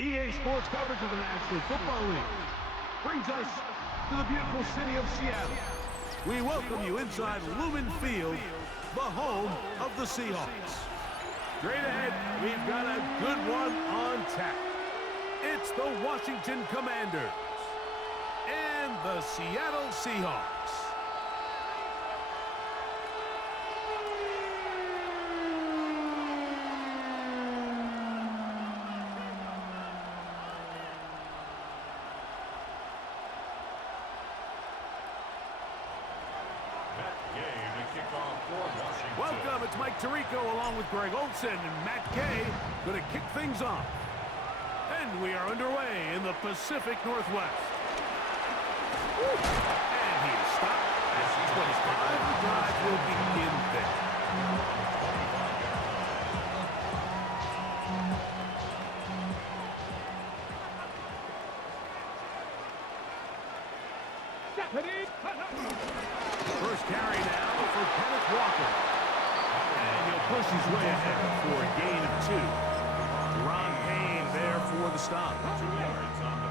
EA Sports coverage of the National Football League brings us to the beautiful city of Seattle. We welcome you inside Lumen Field, the home of the Seahawks. Straight ahead, we've got a good one on tap. It's the Washington Commanders and the Seattle Seahawks. Welcome, it's Mike Tirico along with Greg Olsen and Matt Gay going to kick things off. And we are underway in the Pacific Northwest. And he is stopped at 25. The drive will begin there. First carry now for Kenneth Walker. And he'll push his way ahead for a gain of 2. Ron Payne there for the stop.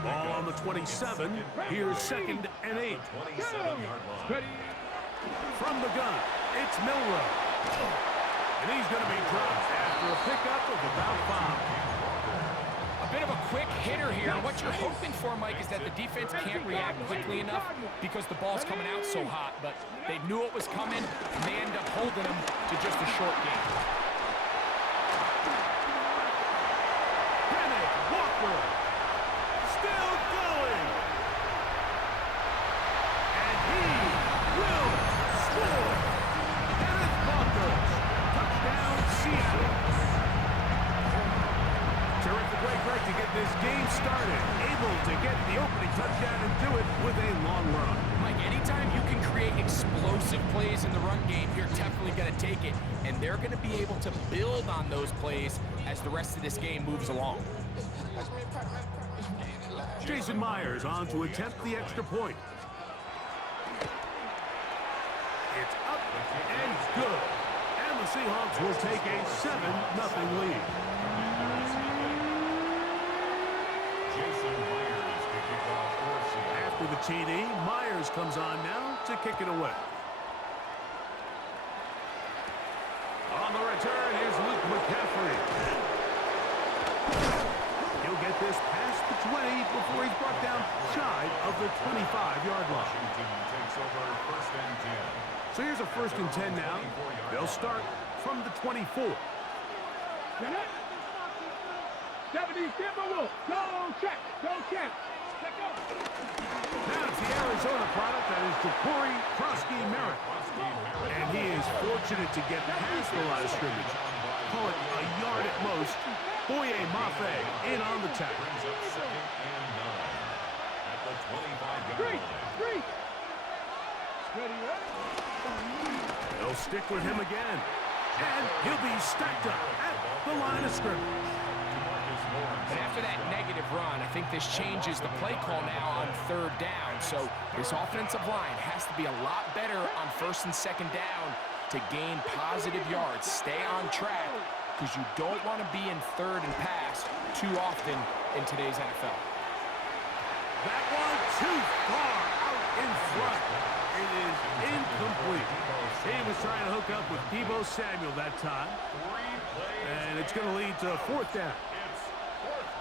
Ball on the 27. Here's 2nd and 8. From the gun, it's Milroe. And he's going to be dropped after a pickup of about 5. A bit of a quick hitter here. What you're hoping for, Mike, is that the defense can't react quickly enough because the ball's coming out so hot. But they knew it was coming, and they end up holding them to just a short game. Kenneth Walker still going. And he will score. Kenneth Walker, touchdown Seattle. Terrific way, Greg, to get this game started. Able to get the opening touchdown and do it with a long run. Mike, anytime you can create explosive plays in the run game, you're definitely going to take it. And they're going to be able to build on those plays as the rest of this game moves along. Jason Myers on to attempt the extra point. It's up and good. And the Seahawks will take a 7-0 lead. After the TD, Myers comes on now to kick it away. On the return, here's Luke McCaffrey. He'll get this past the 20 before he's brought down shy of the 25-yard line. So here's a 1st and 10 now. They'll start from the 24. 70, Timberwolves, go check, go check. Now it's the Arizona product that is Ja'Cory Krosky-Merritt. And he is fortunate to get past the line of scrimmage. Call it a yard at most. Boye Mafe in on the tackle. They'll stick with him again. And he'll be stacked up at the line of scrimmage. But after that negative run, I think this changes the play call now on 3rd down. So this offensive line has to be a lot better on 1st and 2nd down to gain positive yards. Stay on track because you don't want to be in 3rd and pass too often in today's NFL. That one too far out in front. It is incomplete. He was trying to hook up with Deebo Samuel that time. And it's going to lead to 4th down.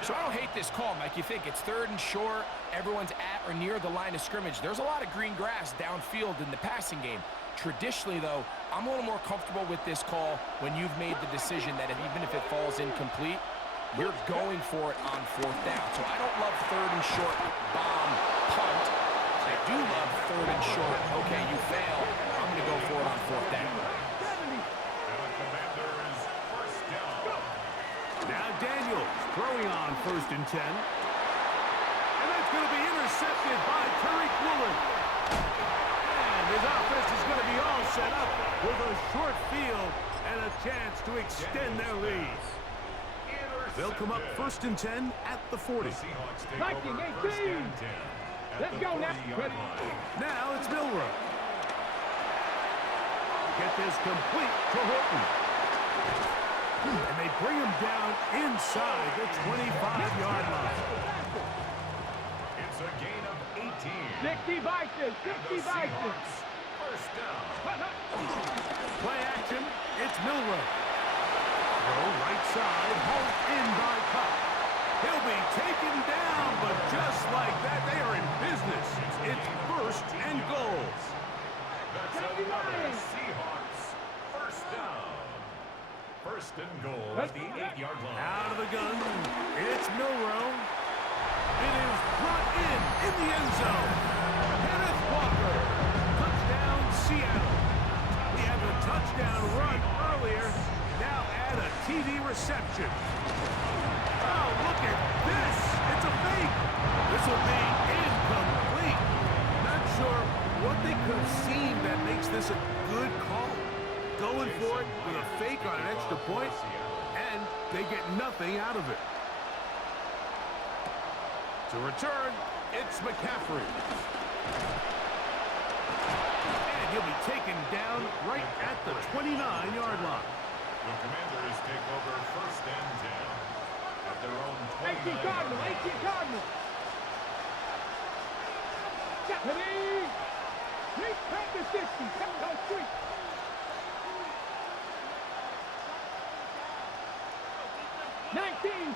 So I don't hate this call, Mike. You think it's 3rd and short, everyone's at or near the line of scrimmage. There's a lot of green grass downfield in the passing game. Traditionally, though, I'm a little more comfortable with this call when you've made the decision that even if it falls incomplete, you're going for it on 4th down. So I don't love 3rd and short bomb punt. I do love 3rd and short, okay, you fail, I'm going to go for it on 4th down. Now Daniels throwing on 1st and 10. And that's going to be intercepted by Tariq Woolen. And his offense is going to be all set up with a short field and a chance to extend their lead. They'll come up 1st and 10 at the 40. 19-18. Let's go now. Now it's Milroe. Get this complete to Horton. And they bring him down inside the 25-yard line. It's a gain of 18. 60 Vikings, 60 Vikings. First down. Play action, it's Milrow. Throw right side, home in by Cobb. He'll be taken down, but just like that, they are in business. It's first and goal. That's another Seahawks. First down. First and goal at the 8-yard line. Out of the gun, it's Milrow. It is brought in the end zone. Kenneth Walker. Touchdown, Seattle. We had the touchdown run earlier. Now add a TD reception. Oh, look at this. It's a fake. This will be incomplete. Not sure what they could have seen that makes this a good call. Going for it with a fake on an extra point, and they get nothing out of it. To return, it's McCaffrey. And he'll be taken down right at the 29-yard line. The Commanders take over first and 10 at their own 18 Cardinal, 18 Cardinal. Stephanie. Reach back to 60. Go sweep.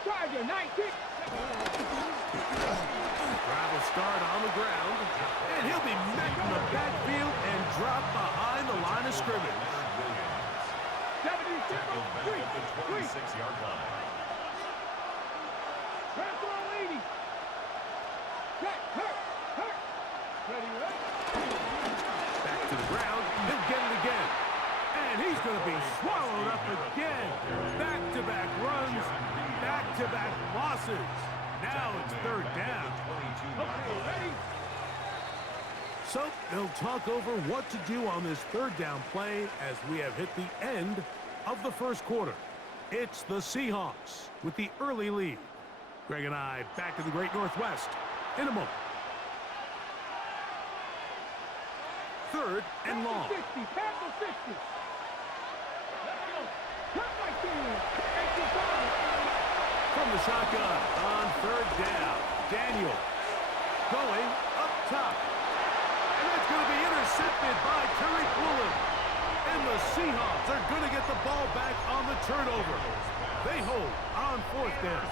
Charger, 19. Drive will start on the ground, and he'll be met in the backfield and dropped behind the line of scrimmage. 70, Tackled back at the 26-yard line. Transfer lady. Check, hurt. Ready, right? Back to the ground, he'll get it again. And he's going to be swallowed up again. Back-to-back runs, back-to-back losses. Now it's third down. Okay, ready? So they'll talk over what to do on this third down play as we have hit the end of the first quarter. It's the Seahawks with the early lead. Greg and I back in the Great Northwest in a moment. Third and long. 60, tackle 60. Let's go. Cut right there. From the shotgun on third down. Daniels going up top. And that's going to be intercepted by Terry Quillen. And the Seahawks are going to get the ball back on the turnover. They hold on fourth down.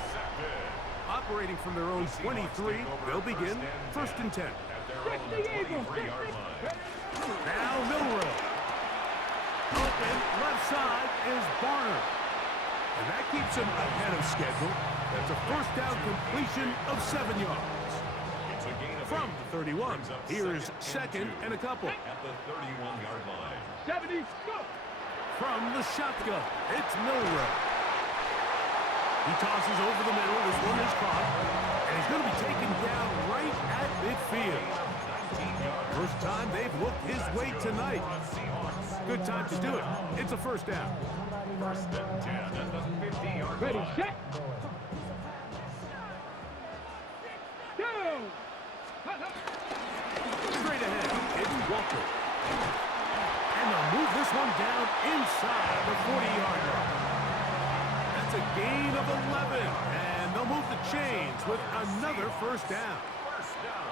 Operating from their own 23, they'll begin first and 10. Now Milrow. Open left side is Barner. And that keeps him ahead of schedule. That's a first down completion of 7 yards. From the 31, here's second and a couple. At the 31-yard line. 70, go. From the shotgun, it's Milrow. He tosses over the middle. This one is caught. And he's going to be taken down right at midfield. First time they've looked his way tonight. Good time to do it. It's a first down. First and 10 at the 50-yard Ready, line. set. Go. Straight ahead, it's Walker. And they'll move this one down inside the 40-yard line. That's a gain of 11. And they'll move the chains with another first down.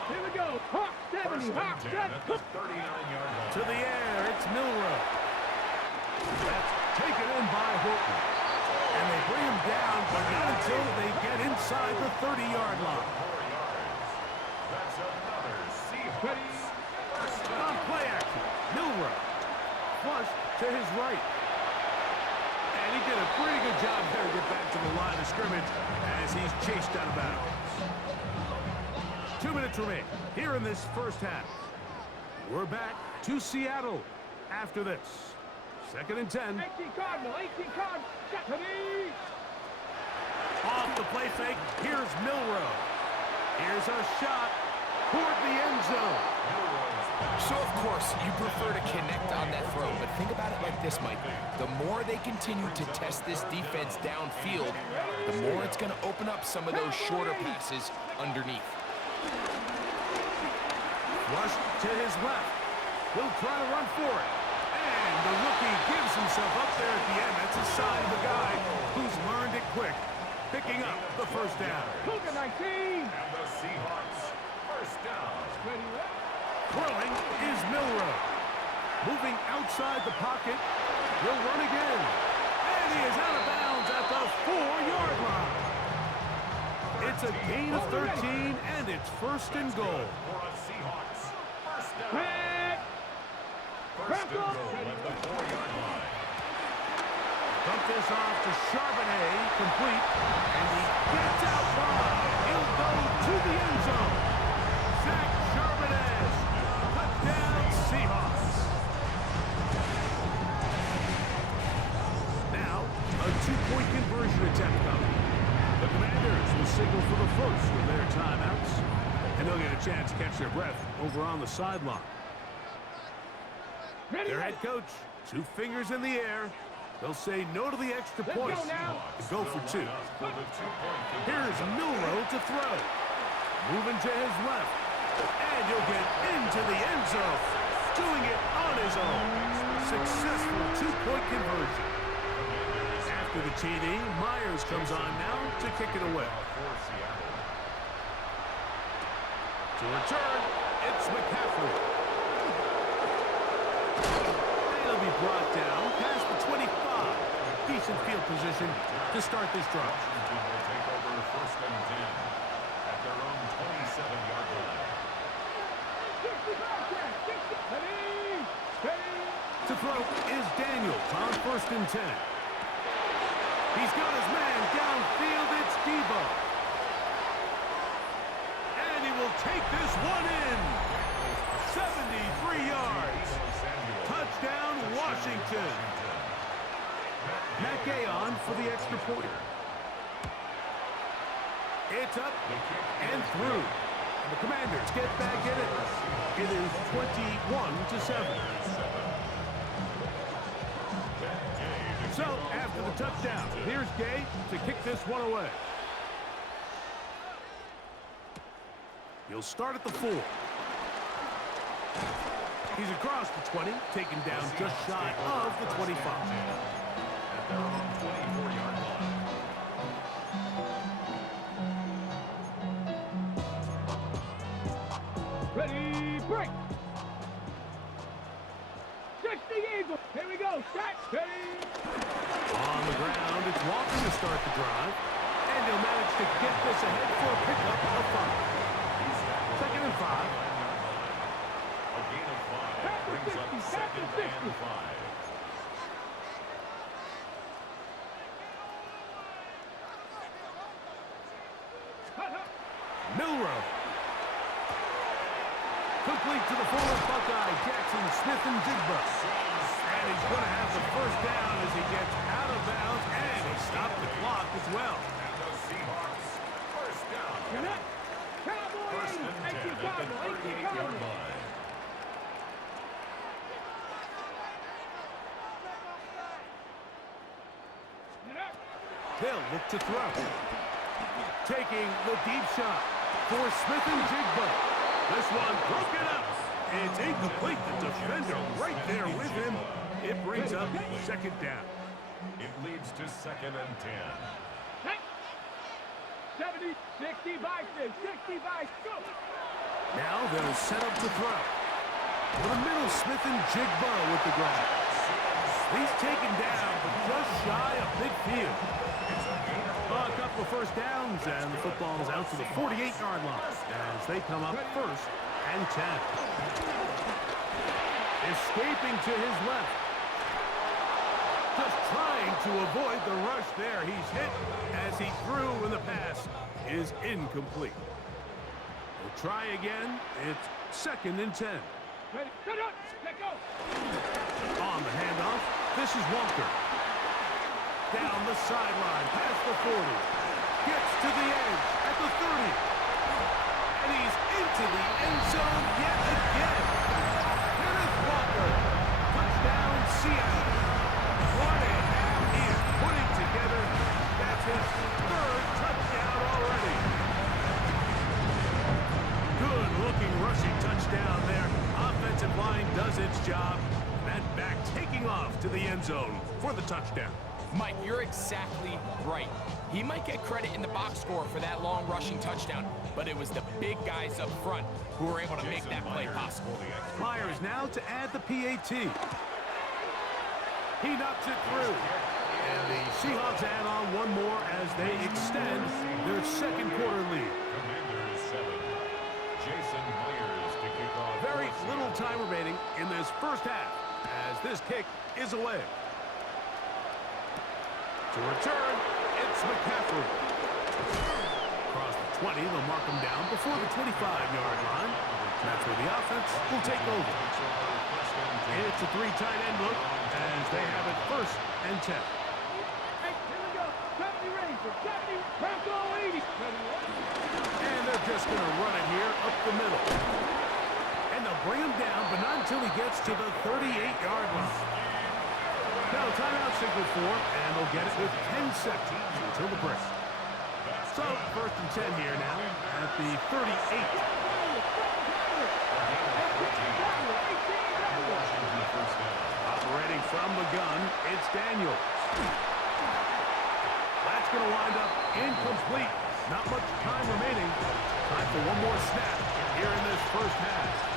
Here we go. Hawk 70, Hawk 7. At the 39-yard line. To the air, it's Milrow. That's taken in by Horton. And they bring him down, but not until they get inside the 30-yard line. 4 yards. That's another Seahawks. First down. On play action, Milrow. Flush to his right. And he did a pretty good job there to get back to the line of scrimmage as he's chased out of bounds. 2 minutes remain here in this first half. We're back to Seattle after this. Second and 10. 18 Cardinal, 18 Cardinal. Stephanie. Off the play fake, here's Milrow. Here's a shot toward the end zone. So, of course, you prefer to connect on that throw, but think about it like this, Mike. The more they continue to test this defense downfield, the more it's going to open up some of those shorter passes underneath. Rush to his left. He'll try to run for it. And the rookie gives himself up there at the end. That's a sign of a guy who's learned it quick, picking up the first down. Cougar 19. And the Seahawks, first down. Ready, ready. Throwing is Milrow. Moving outside the pocket. He'll run again. And he is out of bounds at the 4-yard line. It's a gain of 13, and it's first and goal. For a Seahawks, first down. Back. First and goal at the 4-yard line. Dump this off to Charbonnet, complete, and he gets out wide. He'll go to the end zone. Zach Charbonnet, touchdown Seahawks. Now, a 2-point conversion attempt coming. The Commanders will signal for the first with their timeouts, and they'll get a chance to catch their breath over on the sideline. Ready, Their ready. head coach, 2 fingers in the air. They'll say no to the extra Let's point go now. and go for 2. For the 2-point conversion. Here's Milrow to throw. Moving to his left. And he'll get into the end zone. Doing it on his own. Successful 2-point conversion. After the TD, Myers comes on now to kick it away. For Seattle. To return, it's McCaffrey. He'll be brought down past the 25. Decent field position to start this drive. Washington will take over first and 10 at their own 27-yard line. 65 there. 60. Ready. Ready. To throw is Daniels on first and 10. He's got his man downfield. It's Debo. And he will take this one in. 73 yards. Touchdown, Washington. Matt Gay on for the extra point. It's up and through. And the Commanders get back in it. It is 21-7. So, after the touchdown, here's Gay to kick this one away. He'll start at the 4. He's across the 20, taken down just shy of the 25. At their own 24-yard line. Ready, break. 60 Eagles. Here we go. Set. Ready. On the ground, it's Walker to start the drive. And he'll manage to get this ahead for a pickup of 5. Second and 5. A gain of 5 brings up second and 5. Milrow. Complete to the forward Buckeye, Jackson, Smith, and Jigba. And he's going to have the first down as he gets out of bounds, and he stopped the clock as well. And the Seahawks, first down. You're not. Cowboys. First and 10 at the 38-yard line. They'll look to throw. Taking the deep shot for Smith and Jigba. This one broken up. It's incomplete. The defender right there with him. It brings up second down. It leads to second and 10. 70, 60 by 60 by go. Now they'll set up to throw. To the middle, Smith and Jigba with the grab. He's taken down, but just shy of midfield. A couple of first downs, and the football is out to the 48-yard line as they come up first and 10. Escaping to his left. Just trying to avoid the rush there. He's hit as he threw, and the pass is incomplete. We'll try again. It's second and 10. Ready, set up, let go. On the handoff, this is Walker. Down the sideline, past the 40. Gets to the edge at the 30. And he's into the end zone yet again. Kenneth Walker. Touchdown, Seattle. What a half he is putting together. That's his third touchdown already. Good-looking rushing touchdown there. Offensive line does its job. That back into the end zone for the touchdown. Mike, you're exactly right. He might get credit in the box score for that long rushing touchdown, but it was the big guys up front who were able to make that play possible. Myers now to add the PAT. He knocks it through. And the Seahawks add on one more as they extend their second quarter lead. Commanders 7. Jason Myers to kick off. Very little time remaining in this first half as this kick is away. To return, it's McCaffrey. Across the 20, they'll mark him down before the 25-yard line. That's where the offense will take over. It's a three-tight end look as they have it 1st and 10. Hey, here we go. 70 Ranger, 70, Bronco 80. And they're just going to run it here up the middle. And they'll bring him down, but not until he gets to the 38-yard line. Now, timeout signal for, and they'll get it with 10 seconds until the break. So, 1st and 10 here now at the 38. Operating from the gun, it's Daniels. That's going to wind up incomplete. Not much time remaining. Time for one more snap here in this first half.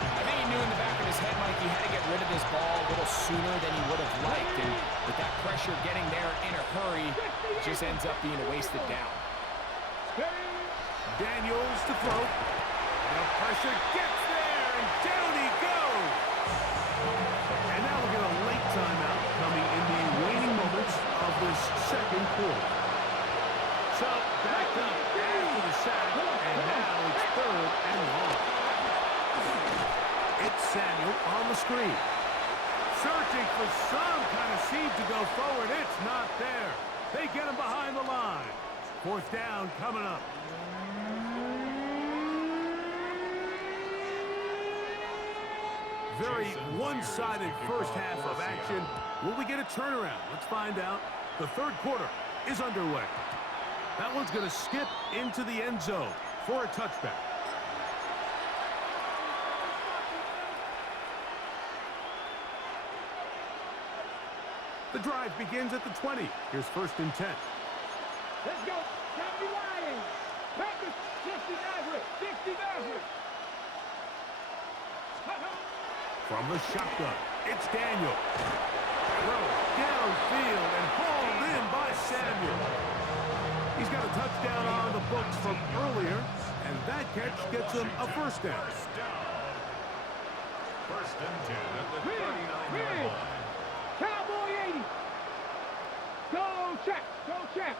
I think he knew in the back of his head, Mike, he had to get rid of this ball a little sooner than he would have liked. And with that pressure getting there in a hurry, it just ends up being a wasted down. Daniels to throw. The pressure gets there, and down he goes. And now we'll get a late timeout coming in the waning moments of this second quarter. So, backed up after the sack, and now it's 3rd and long. It's Samuel on the screen. Searching for some kind of seed to go forward. It's not there. They get him behind the line. 4th down coming up. Very one-sided first half of action. Will we get a turnaround? Let's find out. The 3rd quarter is underway. That one's going to skip into the end zone for a touchback. The drive begins at the 20. Here's 1st and 10. Let's go. 70 Lions. Packers, 60 Maverick. 60 Maverick. From the shotgun, it's Daniel. Throw downfield and hauled in by Samuel. He's got a touchdown on the books from earlier, and that catch gets him a 1st down. 1st and 10 at the 39-yard line. Cowboy 80. Go check. Go check.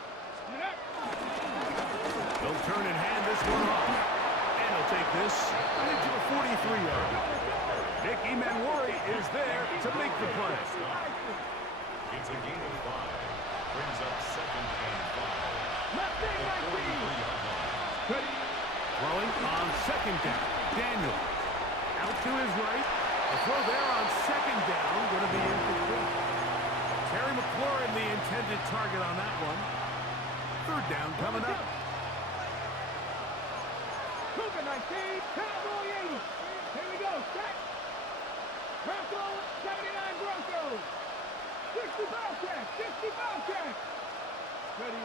They'll turn and hand this one off. And he'll take this into the 43-yard line. Nick Emanwari is there to make the play. It's a gain of 5. Brings up 2nd and 5. Left thing, right thing. Throwing on 2nd down. Daniel out to his right. A throw there on 2nd down. Going to be incomplete. Terry McLaurin, the intended target on that one. 3rd down coming up. Cougar 19. Cowboy 80. Here we go. Check. Bronco 79 Broncos. 60 Bobcat. 60 Bobcat. Ready,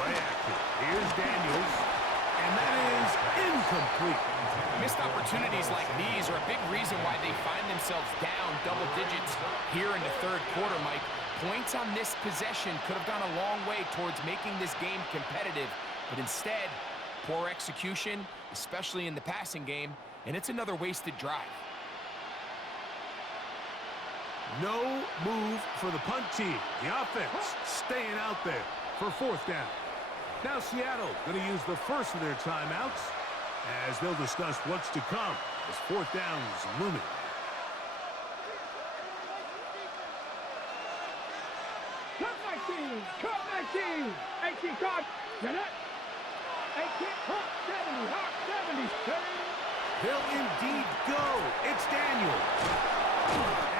Play action. Here's Daniels. And that is incomplete. Missed opportunities like these are a big reason why they find themselves down double digits here in the 3rd quarter, Mike. Points on this possession could have gone a long way towards making this game competitive, but instead, poor execution, especially in the passing game, and it's another wasted drive. No move for the punt team. The offense staying out there for 4th down. Now Seattle going to use the first of their timeouts as they'll discuss what's to come as 4th down is looming. Cup 19. Cup 19. 18 card. Get it. 18 Hawk 70. Hawk 70. He'll indeed go. It's Daniel.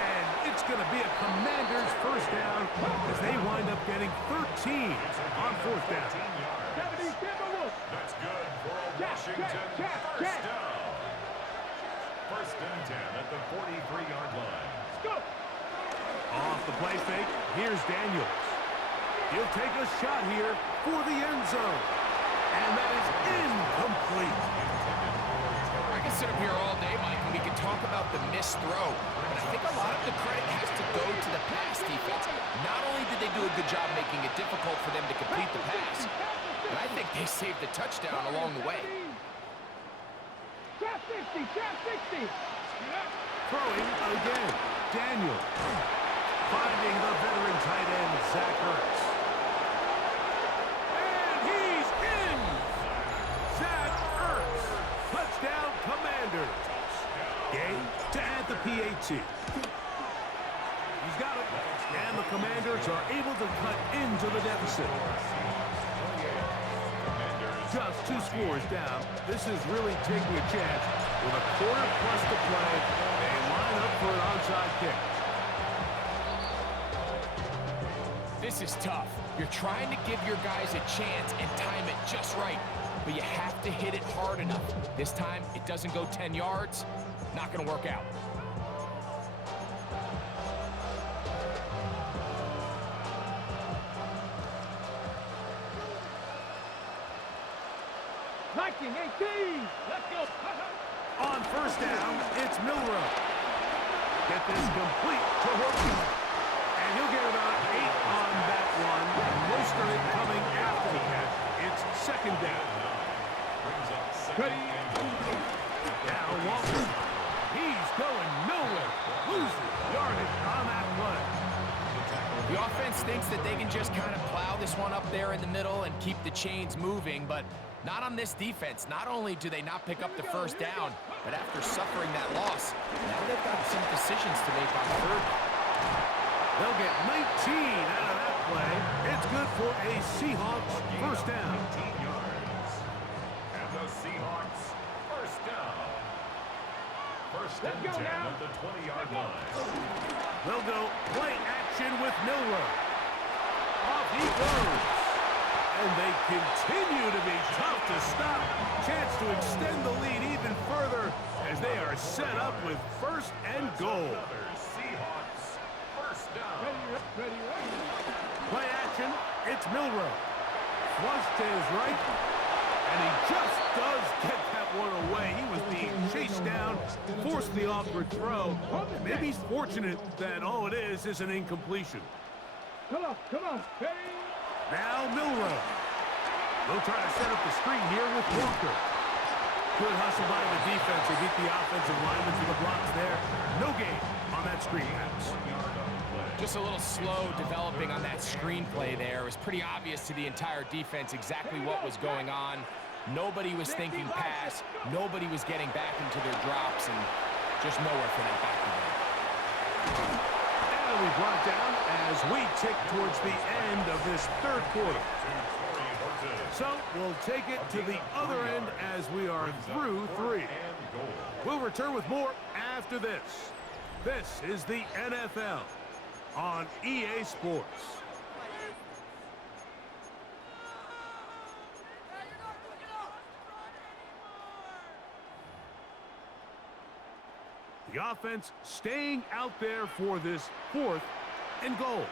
And it's going to be a Commander's 1st down as they wind up getting 13 on 4th down. 70 Timberwolves. That's good for a Washington first down. 1st and 10 at the 43-yard line. Go. Off the play fake, here's Daniels. He'll take a shot here for the end zone. And that is incomplete. I can sit up here all day, Mike, and we can talk about the missed throw, but I think a lot of the credit has to go to the pass defense. Not only did they do a good job making it difficult for them to complete the pass, but I think they saved the touchdown along the way. Trap 60, trap 60. Throwing again, Daniel. Finding the veteran tight end, Zach Ertz. And he's in! Zach Ertz. Touchdown, Commanders. Game to add the PAT. He's got it. And the Commanders are able to cut into the deficit. Just 2 scores down. This is really taking a chance. With a quarter plus to play, they line up for an onside kick. This is tough. You're trying to give your guys a chance and time it just right, but you have to hit it hard enough. This time, it doesn't go 10 yards. Not going to work out. Liking 18. Let's go. On first down, it's Milrow. Get this complete to Horton. And he'll get about 8 on that one. Most of it coming after the catch. It's second down. Ready. Now Walker. He's going nowhere. Loses yardage on that play. The offense thinks that they can just kind of plow this one up there in the middle and keep the chains moving, but not on this defense. Not only do they not pick up the first down, but after suffering that loss, now they've got some decisions to make on third. They'll get 19 out of that play. It's good for a Seahawks first down. 19 yards. And the Seahawks first down. First and 10 at the 20-yard line. They'll go play action with Milrow. Off he goes. And they continue to be tough to stop. Chance to extend the lead even further as they are set up with first and goal. Seahawks first down. Ready. Play action, it's Milrow. Flush to his right, and he just does get that one away. He was being chased down, forced the awkward throw. Maybe he's fortunate that all it is an incompletion. Come on. Ready. Now Milrow. They'll try to set up the screen here with Walker. Good hustle by the defense. They beat the offensive lineman to the blocks there. No gain on that screen pass. Just a little slow developing on that screenplay there. It was pretty obvious to the entire defense exactly what was going on. Nobody was thinking pass. Nobody was getting back into their drops, and just nowhere for that back to go. And we brought down as we tick towards the end of this third quarter. So we'll take it to the other end as we are through 3. We'll return with more after this. This is the NFL on EA Sports. The offense staying out there for this 4th and goal.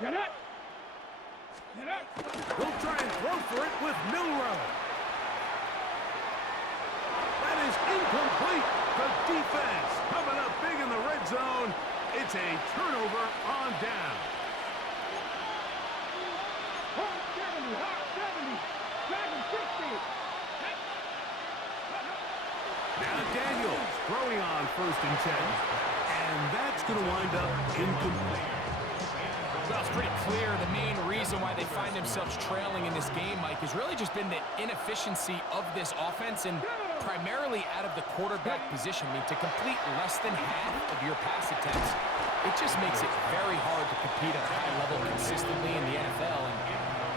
Get it. He'll try and throw for it with Milrow. That is incomplete. The defense coming up big in the red zone. It's a turnover on down. Hard 70. Dragon 60. Now Daniels throwing on first and 10. And that's going to wind up incomplete. Well, it's pretty clear the main reason why they find themselves trailing in this game, Mike, has really just been the inefficiency of this offense and primarily out of the quarterback position. I mean, to complete less than half of your pass attempts, it just makes it very hard to compete at a high level consistently in the NFL. And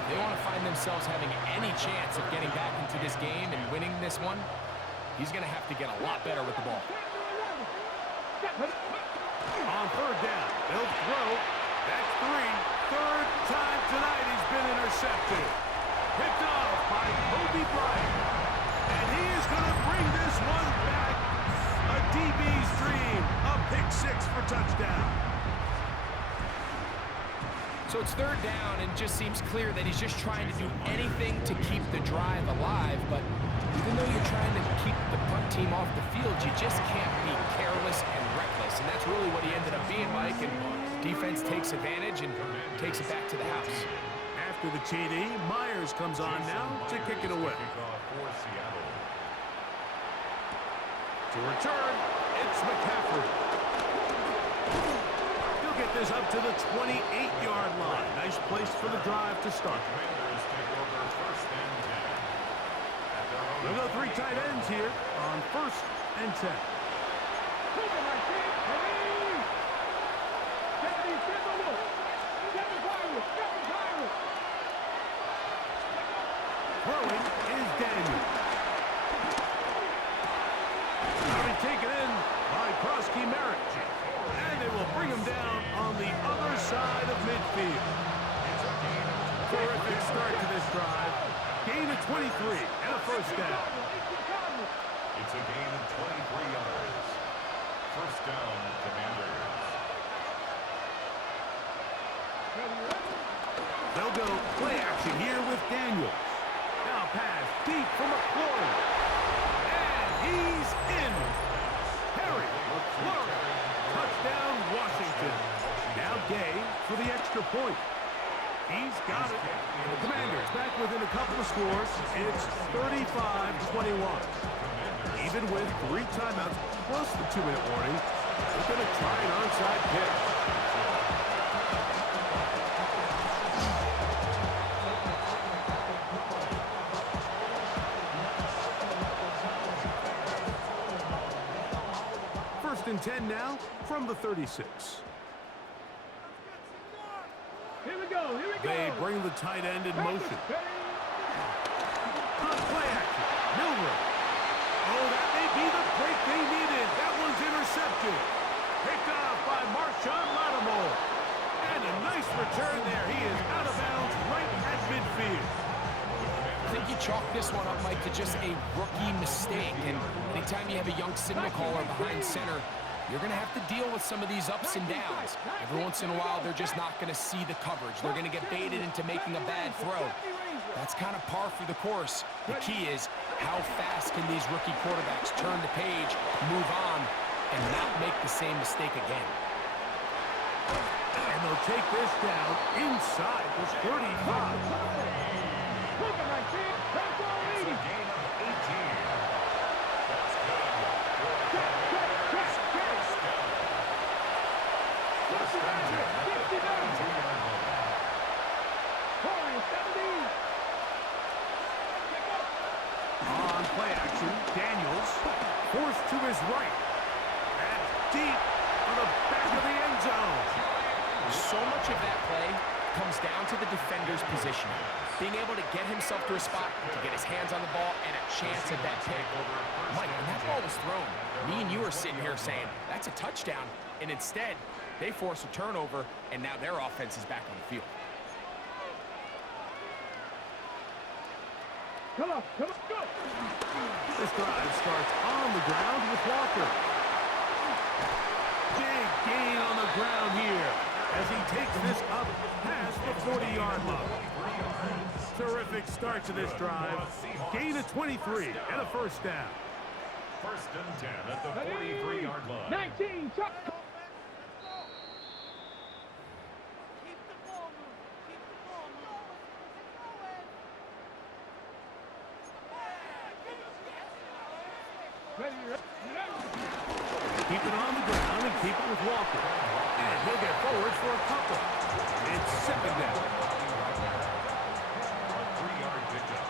if they want to find themselves having any chance of getting back into this game and winning this one, he's going to have to get a lot better with the ball. On third down, they'll throw. That's 3. Third time tonight he's been intercepted. Picked off by Kobe Bryant. And he is going to bring this one back. A DB's dream. A pick six for touchdown. So it's third down, and it just seems clear that he's just trying to do anything to keep the drive alive. But even though you're trying to keep the punt team off the field, you just can't be careless and reckless. And that's really what he ended up being, Mike. And defense takes advantage and takes it back to the house. After the TD, Myers comes on now to kick it away. To return, it's McCaffrey. He'll get this up to the 28-yard line. Nice place for the drive to start. We'll go three tight ends here on 1st and 10. Throwing is Daniel. Taken in by Krosky Merritt. And they will bring him down on the other side of midfield. Terrific start to this drive. Gain of 23 and a first down. It's a gain of 23 yards. First down, Commanders. They'll go play action here with Daniels. Now pass deep for McLaurin. And he's in. Harry McLaurin. Touchdown, Washington. Now Gay for the extra point. He's got it. And the Commanders back within a couple of scores. It's 35-21. Even with 3 timeouts plus the 2-minute warning, they're going to try an onside kick. First and 10 now from the 36. Here we go. They bring the tight end in motion. On play action. Milrow. Oh, that may be the break they needed. That one's intercepted. Picked off by Marshawn Lattimore. And a nice return there. He is out of bounds right at midfield. I think you chalk this one up, Mike, to just a rookie mistake. And anytime you have a young signal caller behind center, you're going to have to deal with some of these ups and downs. Every once in a while, they're just not going to see the coverage. They're going to get baited into making a bad throw. That's kind of par for the course. The key is how fast can these rookie quarterbacks turn the page, move on, and not make the same mistake again. And they'll take this down inside the 35. It's a gain of 18. That's good. First down at the 32-yard line. On play action, Daniels forced to his right. And deep on the back of the end zone. So much of that play comes down to the defender's positioning. Being able to get himself to a spot, to get his hands on the ball, and a chance at that pick. Mike, when that ball was thrown, me and you are sitting here saying, that's a touchdown. And instead, they force a turnover, and now their offense is back on the field. Come on, go! This drive starts on the ground with Walker. Big gain on the ground here as he takes this up past the 40-yard line. Terrific start to this drive. Gain of 23 and a first down. First and 10 at the 43-yard line. 19, Chuck. Keep it on the ground and keep it with Walker. And he'll get forward for a couple. It's second down. A 3-yard pickup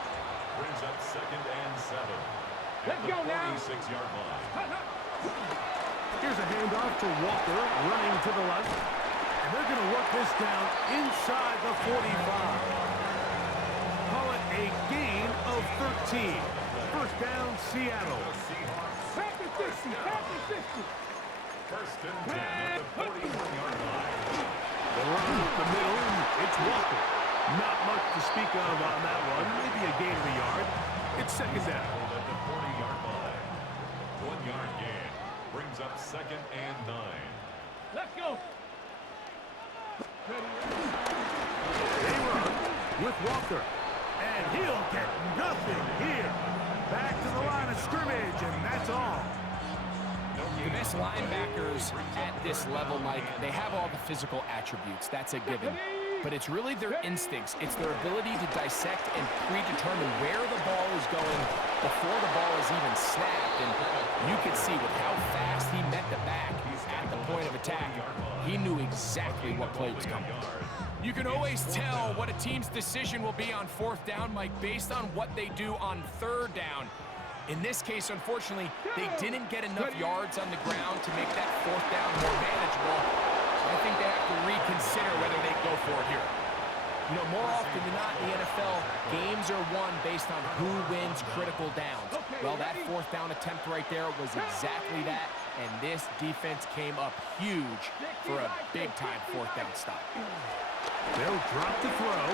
brings up second and 7. Let's go now. 46-yard line. Here's a handoff to Walker, running to the left. And they're going to work this down inside the 45. Call it a gain of 13. First down, Seattle. Back to 60, back to 60. First and 10 at the 41-yard line. They run up the middle, and it's Walker. Not much to speak of on that one. Maybe a gain of a yard. It's second down. At the 40-yard line. 1-yard gain. Brings up 2nd and 9. Let's go. They run with Walker. And he'll get nothing here. Back to the line of scrimmage, and that's all. The best linebackers at this level, Mike, they have all the physical attributes. That's a given. But it's really their instincts. It's their ability to dissect and predetermine where the ball is going before the ball is even snapped. And you can see with how fast he met the back at the point of attack, he knew exactly what play was coming. You can always tell what a team's decision will be on 4th down, Mike, based on what they do on 3rd down. In this case, unfortunately, they didn't get enough yards on the ground to make that 4th down more manageable. I think they have to reconsider whether they go for it here. You know, more often than not in the NFL, games are won based on who wins critical downs. Well, that 4th down attempt right there was exactly that, and this defense came up huge for a big-time 4th down stop. They'll drop the throw.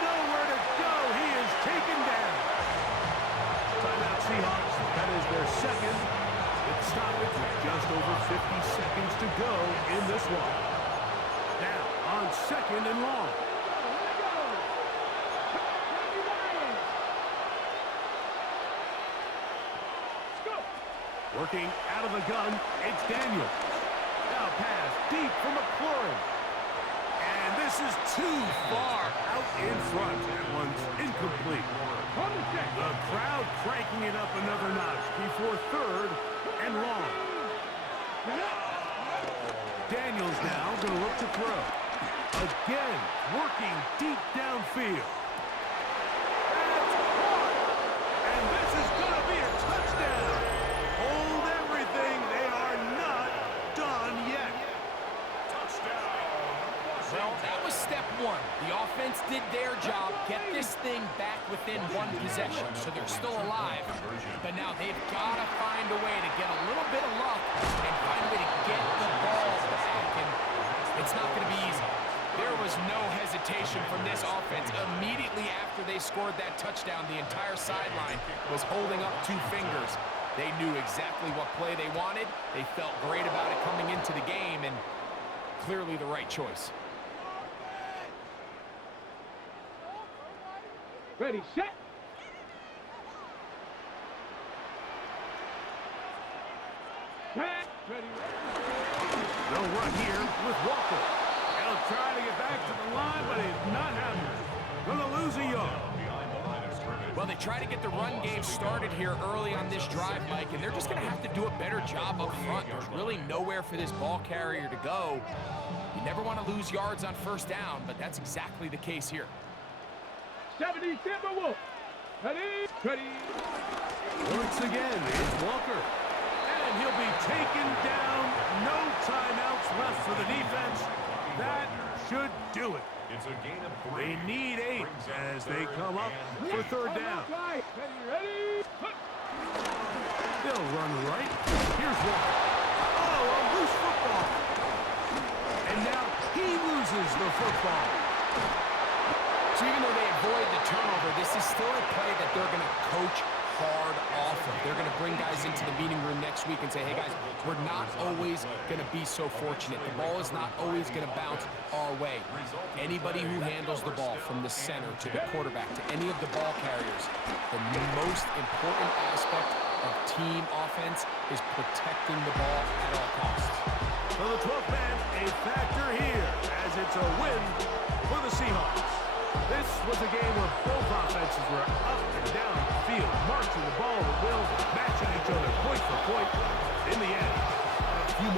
Nowhere to go. He is taken down. Timeout Seahawks. That is their second. It's stoppage with just over 50 seconds to go in this one. Now on 2nd and long. Working out of the gun, it's Daniels. Now pass deep for McLaurin. And this is too far out in front. That one's incomplete. The crowd cranking it up another notch before 3rd and long. Daniels now going to look to throw. Again, working deep downfield. That's caught. And this is going to be a touchdown. Hold everything. They are not done yet. Well, that was step 1. The offense did their job, get this thing back within 1 possession, so they're still alive. But now they've got to find a way to get a little bit of luck and find a way to get the ball back, and it's not going to be easy. There was no hesitation from this offense. Immediately after they scored that touchdown, the entire sideline was holding up 2 fingers. They knew exactly what play they wanted. They felt great about it coming into the game, and clearly the right choice. Ready, set. Ready. They'll run here with Walker. They'll try to get back to the line, but it's not happening. Gonna lose a yard. Well, they try to get the run game started here early on this drive, Mike, and they're just going to have to do a better job up front. There's really nowhere for this ball carrier to go. You never want to lose yards on 1st down, but that's exactly the case here. 70 Timberwolves. Ready. Once again, it's Walker. And he'll be taken down. No timeouts left for the defense. That should do it. It's a gain of 3. They need 8 as they come up for 3rd down. Ready. They'll run right. Here's Walker. Oh, a loose football. And now he loses the football. So even though they avoid the turnover, this is still a play that they're going to coach hard off of. They're going to bring guys into the meeting room next week and say, hey, guys, we're not always going to be so fortunate. The ball is not always going to bounce our way. Anybody who handles the ball from the center to the quarterback to any of the ball carriers, the most important aspect of team offense is protecting the ball at all costs. So the 12th man, a factor here as it's a win for the Seahawks. This was a game where both offenses were up and down the field, marching the ball at will, matching each other point for point. In the end, a few more